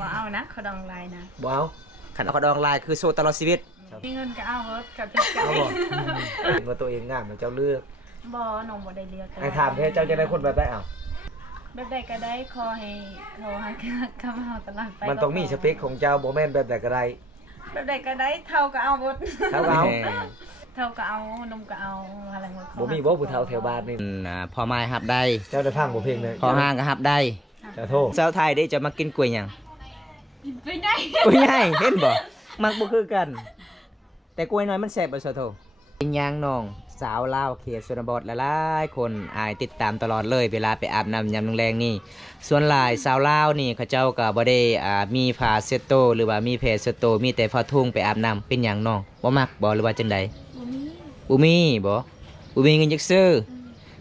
บ่เอานะเขาดองลายนะบ่เอาขันเอาเขาดองลายคือโซตลอดชีวิตมีเงินก็เอาเบิดกับทุกใจเงินตัวเองงามเจ้าเลือกบ่น้องบ่ได้เลือกไอ้ถามให้เจ้าจะได้คนแบบได้เอาแบบใดก็ได้ขอให้เขาหาคำเฮาตลอดไปมันต้องมีสเปคของเจ้าบ่แม่นแบบใดก็ได้แบบใดก็ได้เท่าก็เอาเบิดเท่าเอาเท่าก็เอานมก็เอาอะไรหมดบ่มีบ่ผู้เฒ่าแถวบ้านนี่พอไม้ฮับได้เจ้าได้ฟังบ่เพลงเลยพอห้างก็ฮับได้จะโทษเจ้าไทยได้จะมากินกล้วยหยังไปได้กล้วยใหญ่เห็นบ่มักบ่คือกันแต่กล้วยน้อยมันแซ่บบ่ซะโทเป็นหยังน้องสาวลาวเขตชนบทหลายๆคนอายติดตามตลอดเลยเวลาไปอาบน้ำยามแรงๆนี่ส่วนหลายสาวลาวนี่เขาเจ้าก็บ่ได้มีผ้าเช็ดโตหรือว่ามีแพรเช็ดโตมีแต่ผ้าทุ่งไปอาบน้ำเป็นหยังน้องบ่มักบ่หรือว่าจังใดบ่มีบ่มีเงินจักซื้อ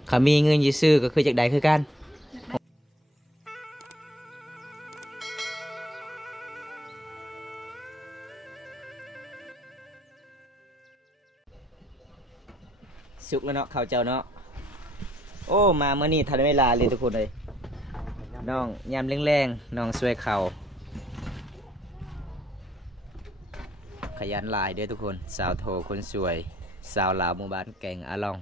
เขามีเงินสิซื้อก็คือจักใดคือกันสุกแล้วเนาะข้าวเจ้าเนาะโอ้มาเมื่อนี้ทันเวลาเลยทุกคนเลยน้องยามแรงๆน้องช่วยเข่าขยันหลายเด้อทุกคนสาวโทคนสวยสาวลาวหมู่บ้านแก่งอาลอง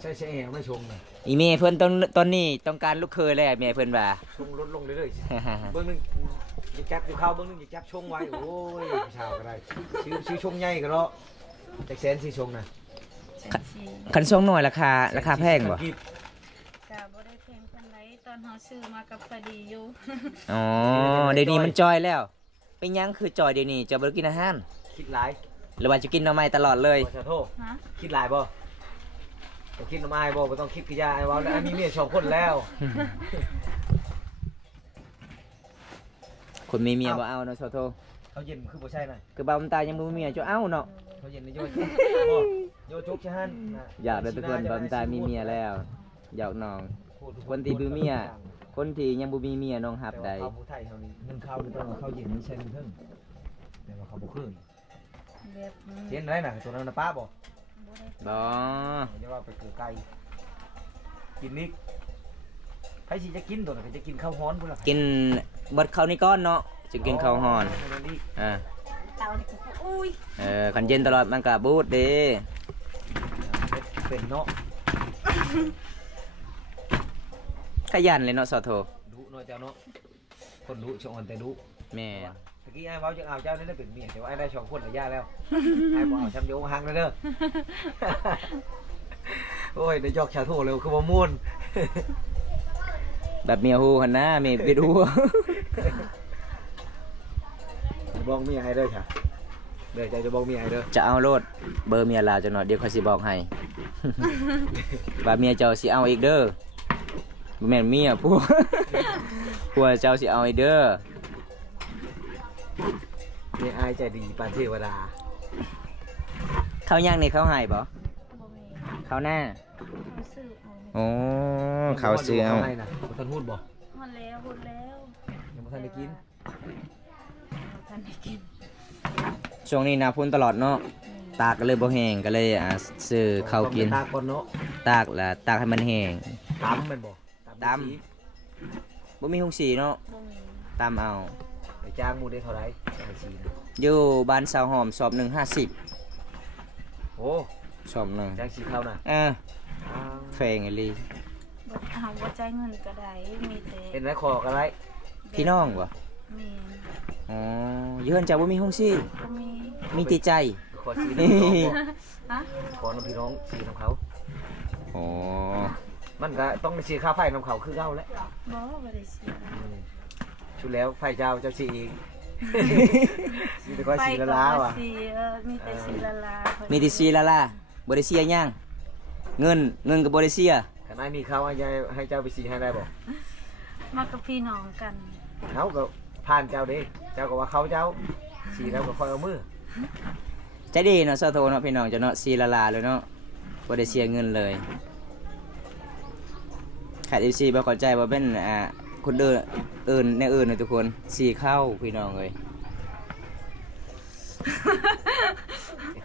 ใช่ๆเองไม่ชงนะอีเมย์เพิ่นตอนนี้ต้องการลูกเคยแล้วเมย์เพิ่นว่าชงลดลงเรื่อยๆเบื้องนึงอย่าแก๊บอยู่ข้าวเบื้องนึงอย่าแก๊บชงไว้โอ้ยชาวก็ได้ชื่อชงใหญ่ก็เนาะจากแสนชื่อชงนะคันส่งหน่อยราคาแพงบ่ก็บ่ได้แพงปานใดตอนเฮาซื้อมาก็พอดีอยู่อ๋อเดี๋ยวนี้มันจอยแล้วเป็นยังคือจอยเดี๋ยวนี้จะบ่ได้กินอาหารคิดหลายหรือว่าจะกินหน่อไม้ตลอดเลยขอโทษคิดหลายบ่ต้องคิดหน่อไม้บ่บ่ต้องคิดกิยาไอ้ว่าอันนี้เมีย2คนแล้วคนมีเมียบ่เอาเนาะขอโทษเขาเย็นคือบ่ใช่น่ะคือบ่าวตายังบ่มีเมียจะเอาเนาะเขาเย็นในโยบ่โยจุกใช่หั่นอยากได้ทุกคนบ่าวตามีเมียแล้วอยากน้องคนที่บ่มีเมียคนที่ยังบ่มีเมียน้องรับได้เขาผู้ไทยเฮานี่เงินข้าวนี่ต้องเขาเย็นนี่ใช้เงินเพิ่นแต่ว่าเขาบ่คืนแบบเห็นได้น่ะตัวนั้นน่ะป้าบ่บ่อย่าว่าไปเกิดไก่กินนิกใครสิจะกินตัวน่ะจะกินข้าวฮ้อนพุ่นล่ะกินเบิดข้าวนี่ก้อนเนาะจะกินข้าวฮ้อนเตานี่ก็อุ้ยคันเย็นตลอดมันก็บูดเด้เป็นเนาะขยันเลยเนาะสอโทดุเนาะเจ้าเนาะคนดุชงอันแต่ดุแม่ตะกี้ไอ้เว้าจังเอาเจ้านี่ได้เป็นเมียแต่ว่าไอ้ได้2คนแล้วย่าแล้วไอ้บ่เอาช้ำโยหังแล้วเด้อโอ้ยได้ยอกชาโทเร็วคือบ่ม่วนแบบเมียฮู้หั่นนะเมียไปดูบอกเมียให้เด้อค่ะเด้อใจจะบอกเมียให้เด้อจะเอาโลดเบอร์เมียลาวจังหน่อยเดี๋ยวเขาสิบอกให้ว่าเมียเจ้าสิเอาอีกเด้อบ่แม่นเมียผัวเจ้าสิเอาอีกเด้อเมียอายใจดีปานเทวดาเขาย่างนี่เขาให้บ่บ่มีเขาหน้าซื้อโอ้เขาซื้อเอาบ่ทันพูดบ่ฮอดแล้วยังบ่ทันได้กินช่วงนี้หน้าฝนตลอดเนาะตากก็เลยบ่แห้งก็เลยซื้อข้าวกินตากก่อนเนาะตากแล้วตากให้มันแห้งตำแม่นบ่ตำบ่มีหุงสีเนาะบ่มีตำเอาไปจ้างหมู่ได้เท่าไหร่สีนะอยู่บ้านสาวหอมสอบ1 50โอ้สอบ1จ้างสีข้าวน่ะแพงอีหลีบ่จ่ายเงินก็ได้มีแต่เห็นไหมขอกันไรพี่น้องบ่มีอ๋ออยู่เฮือนเจ้าบ่มีหุงสีบ่มีแต่ใจขอสีน้องฮะขอน้องพี่น้องสีของเขาอ๋อมันก็ต้องสีค่าไฟน้ำเขาคือเก่าแล้วบ่ได้เสียชุดแล้วไฟเจ้าสีเองมีแต่ก็สีละลาว่ะมีแต่สีละลามีแต่สีละลาบ่ได้เสียหยังเงินก็บ่ได้เสียคันอ้ายมีข้าวให้เจ้าไปสีให้ได้บ่มากับพี่น้องกันเขาก็ผ่านเจ้าเด้เจ้าก็ว่าเขาเจ้าสีแล้วก็คอยเอามือใจดีเนาะสะโทเนาะพี่น้องจะเนาะสีละลาเลยเนาะบ่ได้เสียเงินเลยขาด FC บ่เข้าใจว่าเป็นคนอื่นในอื่นนะทุกคนสีเข้าพี่น้องเอ้ย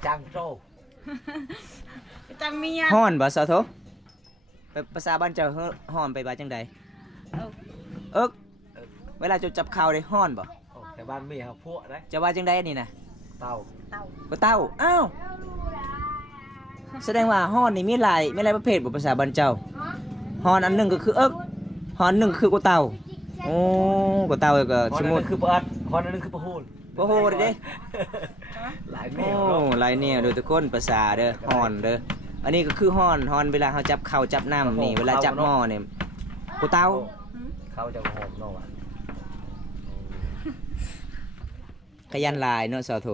จังโตจังเมียฮ้อนบ่สะโทภาษาบ้านเจ้าฮ้อนไปว่าจังไดเอิก เวลาจะจับข่าวได้ฮ้อนบ่ โอ้แต่บ้านมีครับพวกได้ จะว่าจังได๋นี่นะ เต่า เต่า ก็เต้าอ้าวแสดงว่าฮ้อนนี่มีหลายประเภทบ่ภาษาบ้านเจ้าฮ้อนอันหนึงก็คือเอิกฮ้อนหนึงก็คือกูเต้าโอ้กูเต้าก็ ฮอ ส น ม นึ มุ ง ติ คือปอัดฮอนนึงคือปะโฮน โอ้โหเด้ หลายแน โอ้ วเนาะ หลายแนวเด้อทุกคนภาษาเด้อฮ้อนเด้ออันนี้ก็คือฮ้อนเวลาเฮาจับข้าวจับน้ำนี่เวลาจับหม้อนี่กูเต้า เขาจะหอมเนาะว่ะ ขยันหลายเนาะสาวโท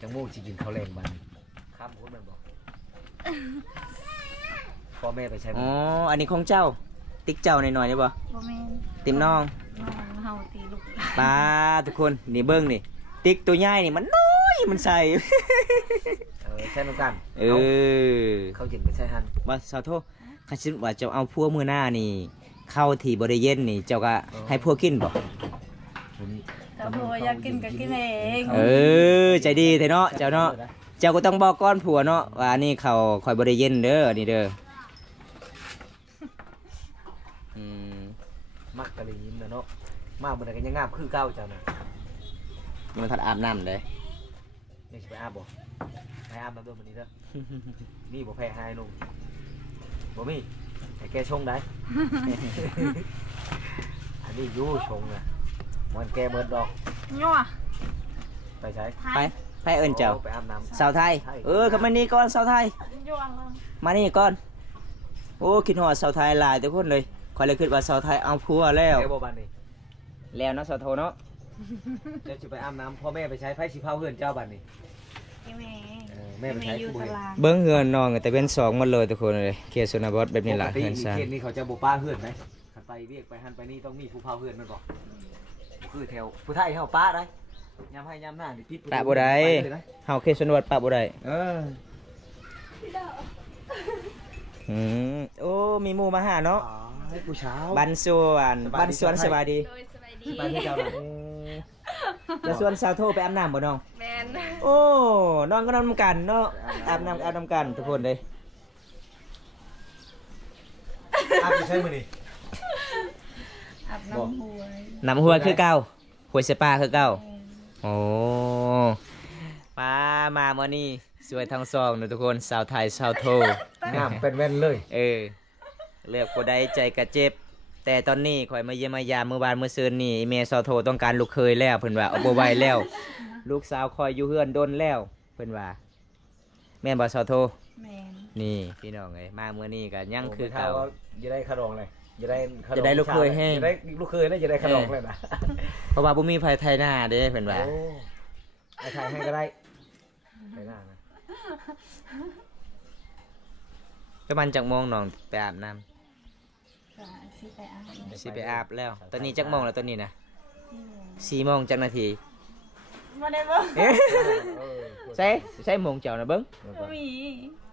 จังมูกสิกินข้าวแรงบ้านครับพูดแม่นบอกพ่อแม่ไปใช้ อ๋ออันนี้ของเจ้าติ๊กเจ้าหน่อยๆได้บ่ บ่แม่น ติมน้อง น้องเฮาตีลูก ปลาทุกคนนี่เบิ้งนี่ติ๊กตัวใหญ่นี่มันน้อยมันใส่ ใช้น้ำกัน เออ เขาจินไปใช้หัน ว่าสาวโทข้าคิดว่าเจ้าเอาพัวมือหน้านี่ เข้าที่บริเย็นนี่เจ้าก็ให้พัวกินบ่ วันนี้ แต่ผัวอยากกินก็กินเอง เออใจดีแท้เนาะเจ้าเนาะเจ้าก็ต้องบอกก้อนผัวเนาะว่านี่เขาคอยบริเย็นเด้อนี่เด้ออืม มักกะลียิ้มนะเนาะมากมันก็ยังงามคือเก่าจ้าน่ะ ยังมาทัดอาบน้ำเลย นี่สิไปอาบบ่ไปอาบน้ำด้วยมันนี้เด้อนี่บ่แพ้หายนุ่มบ่มีแต่แกชงได้ อันนี้ยูชงนะมันแกเบิดดอก ยั่ว ไปใช้ ไปเอิ้นเจ้า ไปอาบน้ำ สาวไทยเข้ามานี่ก่อนสาวไทย ยั่วเลย มานี่ก่อนโอ้คิดฮอดสาวไทยหลายทุกคนเลยคอยเลยคิดว่าสาวไทยเอาผัวแล้ว แกบ่บ้านนี่ แล้วเนาะสาวโทเนาะ เดี๋ยวจะไปอาบน้ำพ่อแม่ไปใช้ไผ่สิเผาเฮือนเจ้าบ้านนี่ กินเอง แม่ไปใช้ อยู่ กู ต เห็น ลาด เบิ้งเฮือนน้องแต่เป็นสองหมดเลยทุกคนเลยเคสโซนาบอสแบบนี้แหละ ปกติ เฮือน อี ซ่า เขตนี้เขาจะบ่ป้าเฮือนไหมขันไปเวียกไปหันไปนี่ต้องมีผู้เผาเฮือนแมันบอกคือแถวผู้ไทยเขาป้าได้ยามให้ยามหน้านี่ปิด ปะบ่ได้ ปเลยนะ เฮาเคสโซนาบอสปะบ่ได้ เออ โอ้มีหมู่มาหาเนาะ ให้ผู้เช้า บันสวนสวัสดี โดยสบายดี ไปให้เจ้าหน่อย แล้วส่วนสาวโทไปอาบน้ำบ่น้อง แมน โอ้น้องก็นำกันเนาะอาบน้ำกันทุกคนเลย อาบไปใช้มือนี่ อาบน้ำหัว น้ำหัวคือเก่าหัวเสปลาคือเก่าโอ้มามื้อนี้สวยทั้งสองเนาะทุกคนสาวไทยสาวโท งามเป็นแว่นเลย เลือกผู้ใดใจกระเจ็บ แต่ตอนนี้ข่อยมาเยี่ยมมายามมื้อวานมื้อซืนนี่เมซอโทต้องการลูกเคยแล้วเพิ่นว่าเอาบ่ไหวแล้ว ลูกสาวคอยอยู่เฮือนดนแล้วเพิ่นว่าแม่นบ่ซอโท แมน นี่พี่น้องเอ้ยมามื้อนี้ก็ยังคือ เก่า เก่า จะได้ขนองเลยจะได้ขนอง จะได้ลูกเคยแห้ง จะได้ลูกเคยแล้วจะได้ขนองเลยนะ เพราะว่าบ่มีไผไทยหน้าเด้เพิ่นว่า โอ้ไอ้ไทยให้ก็ได้ไปหน้านะ ประมาณจักโมงน้องไปอาบน้ำ ก็สิไปอาบ สิไปอาบแล้ว ตอนนี้จักโมงแล้วตอนนี้นะ ที่หมู่ 4 โมงจักนาที บ่ได้บ่ เอ๊ะ เออ ใส่โมงเจ้านะเบิ่ง บ่มี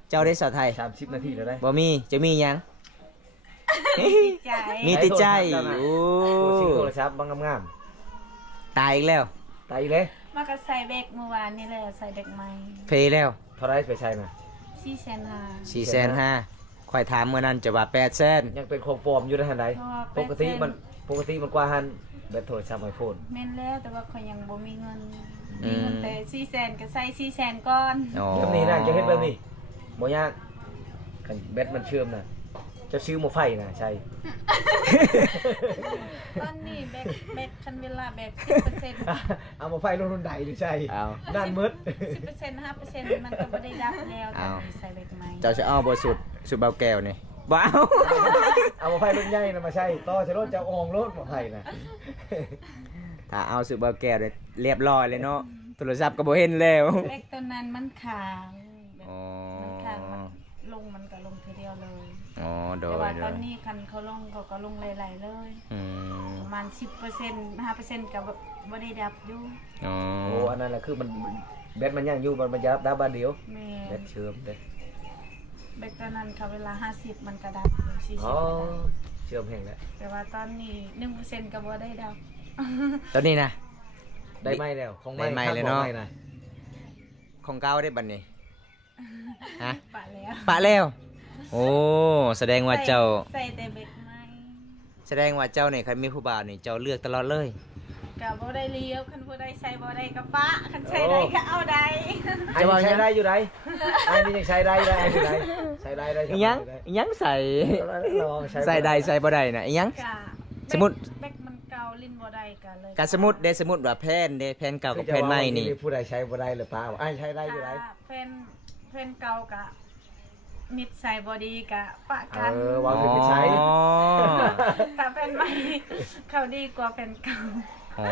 เจ้าได้สาวไทย 30 นาทีแล้วได้ บ่มีจะมีหยัง ใจ มีติดใจโอ้ ตัวชิงโทรศัพท์บางงาม ตายอีกแล้ว ๆตายอีกเลย มาก็ใส่เบกเมื่อวานนี่แหละใส่เด็กใหม่ เพลแล้ว เท่าไรไปใช้มา 4,500,000ข่อยถามเมื่อนั้นจะว่า800,000 ยังเป็นของปลอมอยู่ในทันใด เพราะว่า ปกติมันกว่าหันแบตโทรศัพท์ไอโฟน แม่นแล้วแต่ว่าเขายังบ่มีเงิน อื มี ม เงินแต่400,000ก็ใส่400,000ก่อน อ๋อ แบบนี้นะจะเห็นแบบนี้บ่ยากกันแบตมันเชื่อมนะจะซื้อหม้อไฟนะใช่ ตอนนี้แบกคันเวลาแบก10% เอาหม้อไฟรุ่นใดหรือใช่ เอา ด้านมืด 10% 5%มันก็บ่ได้ดับแล้วตอนนี้ใส่เบกใหม่ เจ้าจะเอาบ่สุดเบาแก้วนี่บ่เอา เอาหม้อไฟรุ่นใหญ่นะมาใช่ต่อใช้รถจะอองรถหม้อไฟนะ ถ้าเอาสุดเบาแก้วเนี่ยเรียบร้อยเลยเนาะโทรศัพท์ก็บ่เห็นแล้ว แบกตัวนั้นมันค้างแบบ อ๋อ มันค้างมันก็ลงทีเดียวเลย อ๋อโด แต่ ย ว่า โด ตอย นนี้คันเขาลงเขาก็ลงหลายๆเลย อืม ประมาณ 10% 5%ก็บ่ได้ดับอยู่ อ๋อ โอ้อันนั้นแหละคือมันแบตมันยังอยู่มันจะดับบ้านเดียว แม่ แบตเชื่อมเด้ แบกตัวนั้นค่ะเวลา50มันก็ดับอยู่40 อ๋อ ก็ดับ เชื่อมแห้งแล้ว แต่ว่าตอนนี้ 1% ก็บ่ได้ดับ ตอนนี้นะ ได้ไหมแล้วของ ได้ไหมเลยเนาะ ข้งของไหม ของเก่าได้บัดนี้ฮะ ปะแล้ว ปะแล้ว โอ้แสดงว่าเจ้า ใส่แต่เบกไม้ แสดงว่าเจ้าเนี่ยคันมีผู้บ่าวนี่เจ้าเลือกตลอดเลย ก็บ่ได้เลี้ยวคันบ่ได้ใช้บ่ได้ก็ปะคันใช้ได้ก็เอาได้ ไอ้นี่ใช้ได้อยู่ไหนไอ้นี่ยังใช้ได้อยู่ไหนอยู่ไหนใช้ได้ได้ อีหยังอีหยังใส่ ลอง ใส่ใดใส่บ่ได้น่ะอีหยัง ก็ สมมุติ แบกมันเก่าลิ้นบ่ได้ก็เลย กะสมมุติเด้สมมุติว่าแผ่นเด้แผ่นเก่ากับแผ่นใหม่นี่ ผู้ใดใช้บ่ได้หรือเปล่าไอ้ใช้ได้อยู่ไหน ถ้าแฟนเก่าก็มิดใส่บ่ดีก็ปะกัน ว่าคือไม่ใช้ อ๋อ ถ้าแฟนใหม่เขาดีกว่าแฟนเก่า อ๋อ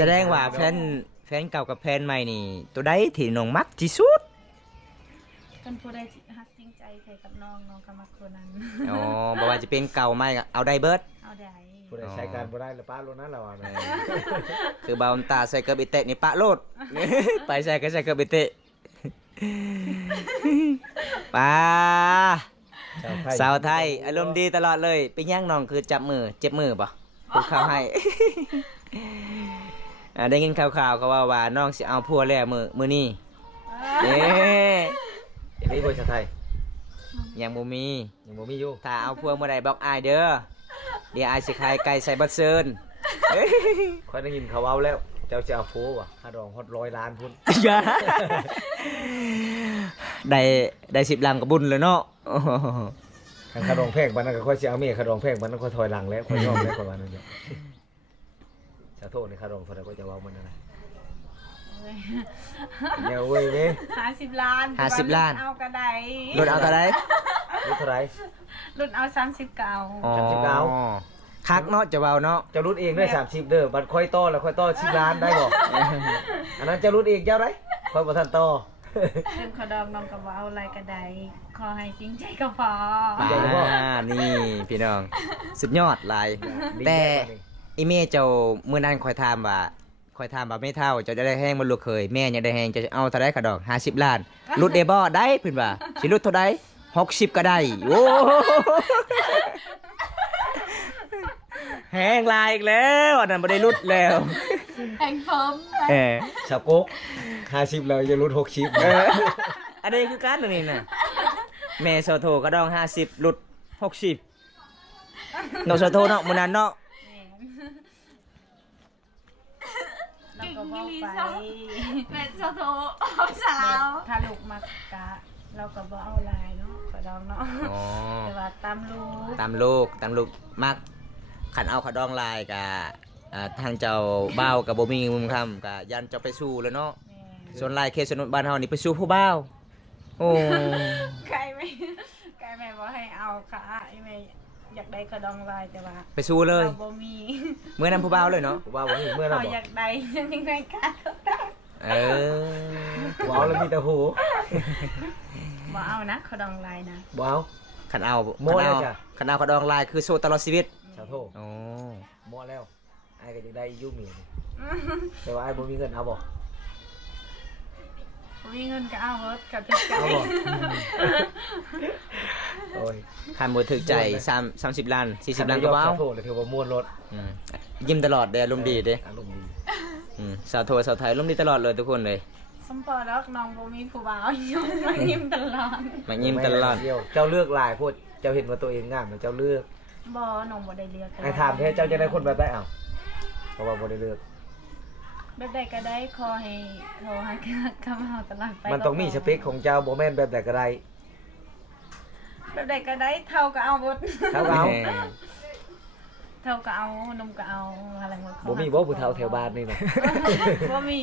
แสดงว่าแผ่นเก่ากับแผ่นใหม่นี่ ตัวใดที่น้องมักที่สุด คนผู้ใดที่ฮักจริงใจใส่กับน้องก็มักคนนั้น อ๋อบ่ว่าจะเป็นเก่าใหม่ก็เอาได้เบิด เอาได้ ผู้ใดใช้การบ่ได้หรือเปล่าโลนั้นเราอ่ะ คือเบาตาใส่เกระบิเตะนี่ปะโลด ไปใส่ก็ใส่เกระบิเตะป้าสาวไทยอารมณ์ดีตลอดเลยไปย่างน้องคือจับมือเจ็บมือป่ะพูดข้าวให้ ได้ยินข่าวๆเขาว่าน้องสิเอาพัวแล้วมือนี่เอ๊ นี่บริษัทไทย ยังบ่มี ยังบ่มีอยู่ ถ้าเอาพัวเมื่อใดบอกอายเด้อเดี๋ยวอายสิขายไก่ใส่บัตรเซิน ค่อยได้ยินเขาเอาแล้วเจ้าจะเอาโฟว่ะค่าดองฮอด100 ล้านพุ่น อย่าได้10 ลังกับบุญเลยเนาะ ค่าดองแพงปานนั้นก็ค่อยสิเอาเมียค่าดองแพงปานนั้นค่อยถอยหลังแล้วค่อยยอมแล้วประมาณนั้นจ้ะขอโทษในค่าดองเท่าไหร่ก็จะเว้ามันนั่นนะอย่าเว้ยเว้ย 50 ล้าน 50 ล้าน เอาก็ได้ รถเอาเท่าไหร่ รู้เท่าไหร่ รุ่นเอา30เก่า คักเนาะจะเบาเนาะ เจ้ารุ่นเองได้30เด้อบัดค่อยต่อแล้วค่อยต่อ10 ล้านได้บ่อันนั้นเจ้ารุ่นเองเจ้าได้ค่อยบ่ทันต่อ เรื่องขอดองน้องก็บ่เอาอะไรก็ได้ขอให้จริงใจก็พอ นี่พี่น้องสุดยอดหลาย ดี แต่ ใจกว่านี้ อีเมเจ้ามื้อนั้นคอยถามว่าไม่เท่าเจ้าจะได้แห้งบ่ลูกเคยแม่ยังได้แห้งจะเอาเท่าใดกระดอก50 ล้านรุดได้บ่ได้เพิ่นว่าสิรุดเท่าใด60ก็ได้โอ้แห้งลายอีกแล้วอันนั้นบ่ได้รุดแล้ว แห่งเพิ่ม เออ ชาวก๊ก50แล้วจะรุ่น60 อันนี้คือการนี่น่ะแม่โซโทกระดอง50รุด60น้องโซโทเนาะมื้อนั้นเนาะ แล้วก็บอกไป เป็นโซโทเอาสาว ถ้าลูกมักกะเราก็บ่เอาลายเนาะขอดองเนาะ อ๋อ แต่ว่าตามลูก ตามลูกมักขันเอาขะดองลายกะทางเจ้าบ่าวกับบ่มีมุมคำกะยันเจ้าไปสู่แล้วเนาะ แม่ ส่วนลายเคสนุนบ้านเฮานี่ไปสู่ผู้บ่าวโอ้ ไก่แม่บ่ให้เอาค่ะไอ้แม่อยากได้ขอดองลายแต่ว่า ไปสู่เลย เราบ่มี เมื่อนั้นผู้บ่าวเลยเนาะ ว่าบ่มีเมื่อเรา เขา บ่ อยากได้ยังไงกัน เออ ว้าวแล้วมีแต่หู บ่เอานะขอดองลายนะ ว้าว ขันเอา โม่เลยจ้ะ ขันเอาขะดองลายคือโซตลอดชีวิต ชาวโทษ โอ้ หมอแล้วไอ้ก็ยังได้อยู่มีแต่ว่าไอ้บ่มีเงินเอาบ่ มีเงินก็เอาเบิดกับจัดการ เอาบ่โอ้ย คันบ่ถึกใจ30ล้าน40ล้านก็บ่เอา ชาวโทษเลยถือว่าม่วนรถ อืมยิ้มตลอดเด้อารมณ์ดีเด้ อารมณ์ดี สาวโทสาวไทยอารมณ์ดีตลอดเลยทุกคนเลย สมพอแล้วน้องบ่มีผู้บ่าวยิ้มตลอด มายิ้มตลอด เดียวเจ้าเลือกหลายโพดเจ้าเห็นว่าตัวเองงามเจ้าเลือก บ่น้องบ่ได้เลือก ไอ้ถามแท้เจ้าจะได้คนแบบได้เอ้าเพราะว่าบ่ได้เลือก แบบใดก็ได้ขอให้คำเฮาตลอดไป มันต้องมีสเปคของเจ้าบ่แม่นแบบใดก็ได้ แบบใดก็ได้เท่าก็เอาเบิด เท่าก็เอา เท่าก็เอานมก็เอาอะไรหมด บ่มีบ่ผู้เฒ่าแถวบ้านนี่นะ บ่มี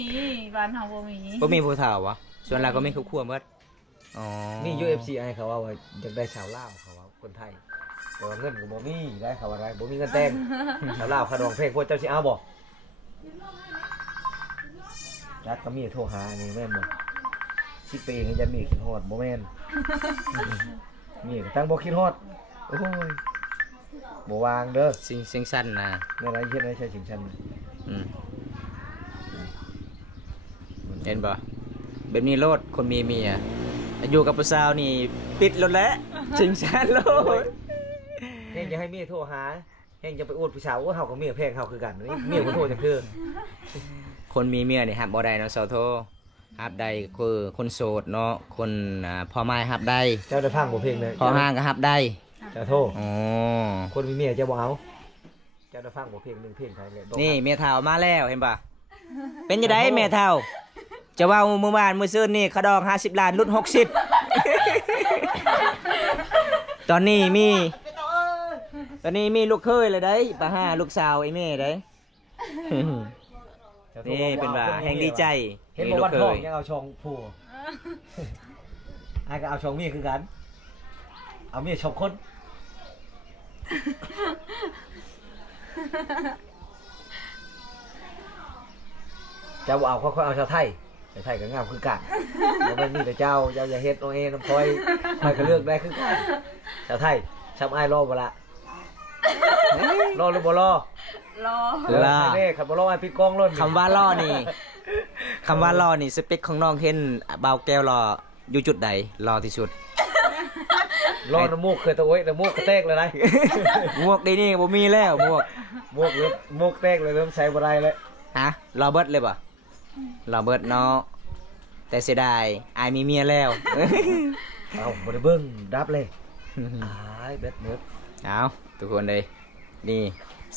บ้านเฮาบ่มี บ่มีผู้เฒ่าวะส่วนเราก็มีครอบครัวหมดอ๋อ มี UFC ไอ้เขาว่าอยากได้ชาวลาวเขาว่าคนไทยแต่ว่าเงินก็บ่มีได้เขาว่าได้บ่มีเงินแต่งชาวลาวเขาดองเพลงพวกเจ้าสิเอาบ่จักก็มีโทรหานี่แม่นบ่คิดไปเองจะมีคิดฮอดบ่แม่นมีก็ตั้งบ่คิดฮอดโอ้ยบ่วางเด้อ สิ่งสั้นนะ เมื่อไรเฮ็ดให้ใช้ถึงฉัน อืมเห็นบ่แบบนี้โลดคนมีเมียอยู่กับผู้สาวนี่ปิดรถแล้วสิ่งสั้นโลด เฮงจะให้เมียโทรหาเฮงจะไปอวดผู้สาวว่าเฮากับเมียแพงเฮาคือกันนี่เมียบ่โทรจังคือ คนมีเมียนี่ฮับบ่ได้เนาะสาวโทฮับได้คือคนโสดเนาะคนพ่อไม้ฮับได้ เจ้าได้ฟังบ่เพลงเลย พอห้างก็ฮับได้ เจ้าโทร อ๋อ คนมีเมียจะบ่เอา เจ้าได้ฟังบ่เพลงหนึงเพลงไทยเลย นี่เมทัลมาแล้วเห็นปะเป็นยังไงเมทัลจะว่าเมื่อวานมื้อซื่นนี่เขาดอง50 ล้านรุ่น60 ตอนนี้มีลูกเคยเลยได้ปะห้าลูกสาวไอ้แม่ได้ นี่เป็นว่าแห่งดีใจ เห็น มี บ่ ลูก วัน เค ทอง ย ยังเอาชองผู้อ้ายก็เอาชองเมียคือกันเอาเมียชองคนเจ้าบ่เอาค่อยๆเอาชาวไทยชาวไทยก็งามคือกันบ่แม่นมีแต่เจ้าอย่าเฮ็ดเอาเองน้ำพลอยคอยก็เลือกได้คือกันชาวไทยซ้ำอ้ายรอบ่ละรอหรือบ่รอ รอ ล่อ เด้ครับบ่รออ้ายปิดกล้องล้น คำว่าล่อนี่คำว่าล่อนี่สเปคของน้องเห็นเบาแก้วรออยู่จุดใดรอที่สุด รอน้ำมูกเคยตะโอ้ยน้ำมูกกระแตกเลยได้ หมวกดีนี่บ่มีแล้วหมวก มูกเริ่มมูกแตกเลยเริ่มใช้บ่ได้เลย ฮะรอเบิร์ดเลยป่ะรอเบิร์ดเนาะแต่เสียดายอายมีเมียแล้ว เอาบ่ได้เบิ่งดับเลยอ้ายเบ็ดเบิด เอาทุกคนเลยนี่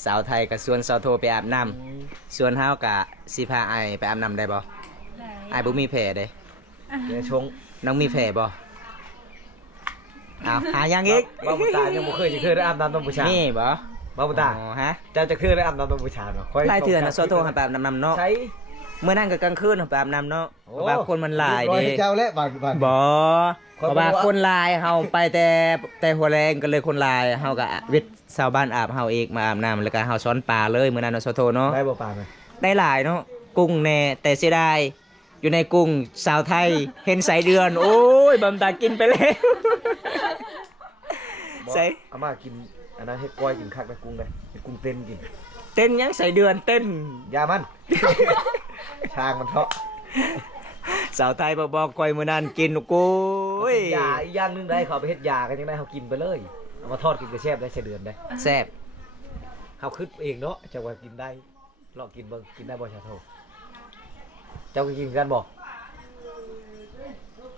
สาวไทยกับส่วนสาวโทไปอาบน้ำส่วนเฮากับสิพาไอายไปอาบน้ำได้บ่ ได้ ไอายบ่มีแผลเด้ เดี๋ยวชง น้องมีแผลบ่เอาหายังอีก บ้าบุตายังบ่เคยจะเคยได้อาบน้ำต้มบูชา นี่บ่ บ้าบุตา อ๋อฮะ เจ้าจะเคยได้อาบน้ำต้มบูชาเนาะ หลายเถื่อนนะสาวโทให้ไปอาบน้ำเนาะ ใช้ เมื่อนั่นก็กลางคืนไปอาบน้ำเนาะเพราะว่าคนมันหลาย ร้อ เด้ เจ้าและบาด บ่เพราะว่าคนหลายเฮาไปแต่หัวแรงก็เลยคนหลายเฮาก็วิทย์ชาวบ้านอาบเฮาเองมาอาบน้ำแล้วก็เฮาซ้อนปลาเลยมื้อนั้นเนาะสาวโทเนาะ ได้บ่ปลาไหม ได้หลายเนาะกุ้งแน่แต่เสียดายอยู่ในกุ้งสาวไทยเห็นสายเดือน โอ้ยบำตากินไปแล้วใส่ เอามากินอันนั้นเฮ็ดก้อยกินคักได้กุ้งได้เฮ็ดกุ้งเต้นกิน เต้นยังสายเดือนเต้น ยามัน ทางมันเถาะ สาวไทยบอกคอยมื้อนั้นกินโอ้ย ยาอีกอย่างหนึงได้เขาไปเฮ็ดยากันยังได้เขากินไปเลยเอามาทอดกินกระแซ่บได้ใช้เดือนได้ แซ่บ เขาคิดเองเนาะจะว่ากินได้ลองกินเบิ่งกินได้บ่ชาโทเจ้าก็กินกันบ่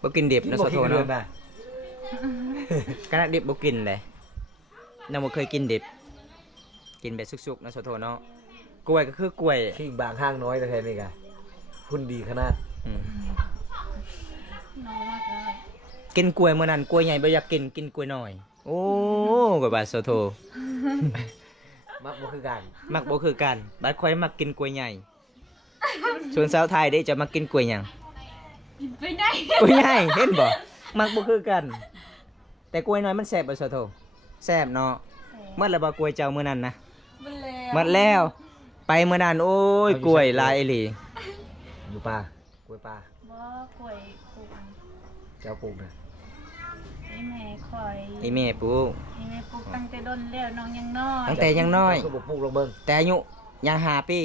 บ่กินดิบ กิน นะ บ่ สาว กิ โท นเดือ เนาะ นน่ะ ขนาดดิบบ่กินเลยยังบ่เคยกินดิบกินแบบสุกๆนะสาวโทเนาะกล้วยก็คือกล้วย ขี้บางห้างน้อยแต่แท้นี่กะหุ่นดีขนาด อืม น้อยมากเลย กินกล้วยมื้อนั้นกล้วยใหญ่บ่อยากกินกล้วยน้อย โอ้กว่าบาดสาวโท มักบ่คือกัน มักบ่คือกันบัดข่อยมักกินกล้วยใหญ่ ส่วนสาวไทยเด้จะมักกินกล้วยหยัง ไปไหน กล้วยใหญ่เห็นบ่มักบ่คือกัน แต่กล้วยน้อยมันแซ่บบ่ซะโทแซ่บเนาะเมื่อละบ่กล้วยเจ้ามื้อนั้นนะ มันแล้ว หมดแล้ว ไปมื้อนั้นโอ้ยกล้วยหลายอีหลี อยู่ป่ากล้วยป่า บ่กล้วยปลูก เจ้าปลูกน่ะ ไอ้แม่คอย ไอ้แม่ปลูก ไอ้แม่ปลูกตั้งแต่ดนแล้วน้องยังน้อย ตั้งแต่ยังน้อย เจ้าก็บ่ปลูกลงเบิ่ง แต่อายุยัง5 ปี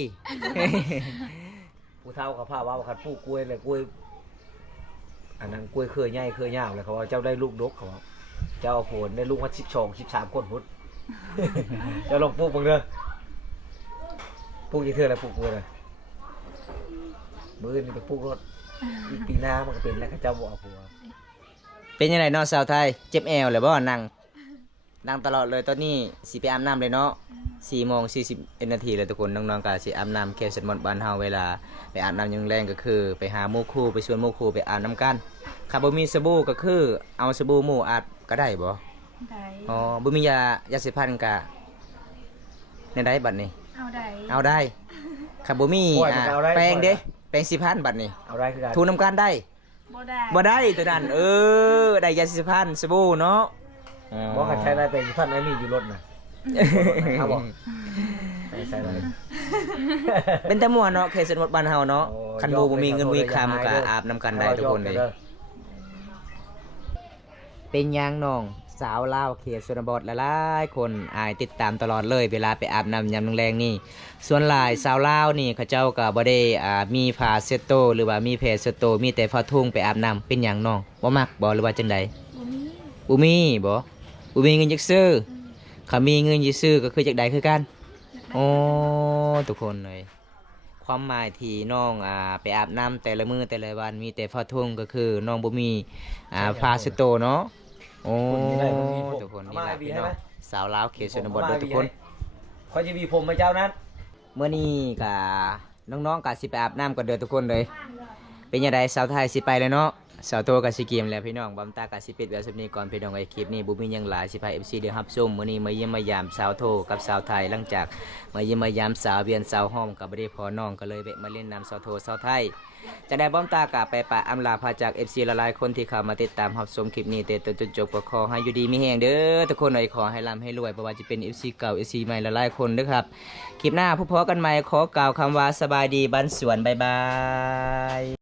ผู้เฒ่าเขาพาว่าคันปลูกกล้วยเลยกล้วยอันนั้นกล้วยเคยใหญ่เคยยาวเลยเขาว่าเจ้าได้ลูกดกเขาว่าเจ้าเอาผลได้ลูกมา12 13คนพุ่น เจ้าลองปลูกเบิ่งเด้อปลูกกี่เทื่อแล้วปลูกกล้วยเลยมื้อนี้ไปปลูกรถอีกปีหน้ามันก็เป็นแล้วเขาเจ้าบ่เอาผัว เป็นยังไงเนาะสาวไทยเจ็บแอวเลยบ่นั่งตลอดเลยตอนนี้สิไปอาบน้ำเลยเนาะ4:41 นาทีเลยทุกคนน้องๆก็สิอาบน้ำแค่เสร็จหมดบ้านเฮาเวลาไปอาบน้ำยังแรงก็คือ ไปหาหมู่คู่ไปชวนหมู่คู่ไปอาบน้ำกันถ้าบ่มีสบู่ก็คือเอาสบู่หมู่อาบก็ได้บ่ ได้ อ๋อบ่มียาสีฟันก็ในได้บัดนี้ เอาได้ เอาได้ถ้าบ่มีแปรงเด้แปรงสีฟันบัดนี้ เอาได้คือกัน ทูน้ำกันได้ บ่ได้ บ่ได้ตัวนั้นได้ยาสีฟันสบู่เนาะ บ่คันใช้ได้เป็นท่านไอ้นี่อยู่รถน่ะครับบ่ใช้ได้ เป็นแต่ม่วนเนาะเคสหมดบ้านเฮาเนาะ โอ้ คันบ่มีเงินมีคำก็อาบน้ำกันได้ทุกคนเลยเป็นหยังน้องสาวลาวเขตชนบทหลายๆคนอายติดตามตลอดเลยเวลาไปอาบน้ำยามแรงๆนี่ส่วนหลายสาวลาวนี่เขาเจ้าก็บ่ได้มีผ้าเช็ดโตวหรือว่ามีแพรเช็ดโตวมีแต่ผ้าทุ่งไปอาบน้ำเป็นหยังน้องบ่มักบ่หรือว่าจังใด บ่มี บ่มีเงินจักซื้อเขามีเงินสิซื้อก็คือจักใดคือกันโอ้ทุกคนเลยความหมายที่น้องไปอาบน้ำแต่ละมื้อแต่ละวันมีแต่ผ้าทุ่งก็คือน้องบ่มีผ้าเช็ดโตวเนาะโอ้ทุกคนนี่ล่ะพี่น้องสาวลาวเขตชนบทเด้อทุกคน คอยจะมีผมมาเจ้านั้น เมื่อนี้ก็น้องๆก็สิไปอาบน้ำกันเด้อทุกคนเลย เป็นยังไงสาวไทยสิไปเลยเนาะสาวโตกับสิเกมแล้วพี่น้องบอมตากับสิปิดแบบนี้ก่อนพี่น้องไอ้คลิปนี้บุมีหยังหลายสิพา FC เดือฮับซุ่มมื้อนี้มาเยี่ยมมายามสาวโทกับสาวไทยหลังจากมาเยี่ยมมายามสาวเวียนสาวห้อมกับบ่ได้พอน้องก็เลยแวะมาเล่นน้ำสาวโทสาวไทยจะได้บอมตากะไปปะอำลาพาจาก FC หลายๆคนที่เข้ามาติดตามรับชมคลิปนี้แต่ต้นจนจบก็ขอให้อยู่ดีมีแฮงเด้อทุกคนขอให้ร่ำให้รวยบ่ว่าจะเป็น FC เก่า FC ใหม่หลายๆคนเด้อครับคลิปหน้าพบกันใหม่ขอกล่าวคำว่าสบายดีบ้านสวนบ๊ายบาย